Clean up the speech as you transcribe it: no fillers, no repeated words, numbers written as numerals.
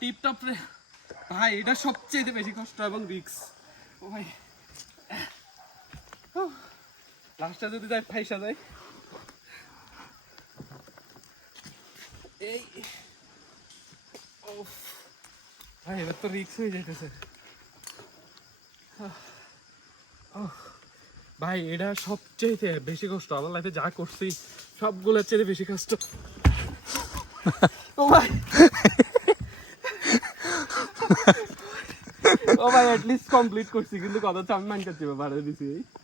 Tip top রে ভাই, এটা সবচেয়ে বেশি কষ্ট এবং রিস্ক। ও ভাই, লাস্টটা যদি যাই ফাইসা যায়। এই ভাই, এবার তো রিস্ক হয়ে যাইতেছে। ভাই এটা সবচেয়ে বেশি কষ্ট আমার লাইফে যা করছি সবগুলোর চেয়ে বেশি কষ্ট। ও ভাই, ও ভাই, অ্যাটলিস্ট কমপ্লিট করছি, কিন্তু কথা হচ্ছে আমি মাইন্ড করছি, পারে দিছি।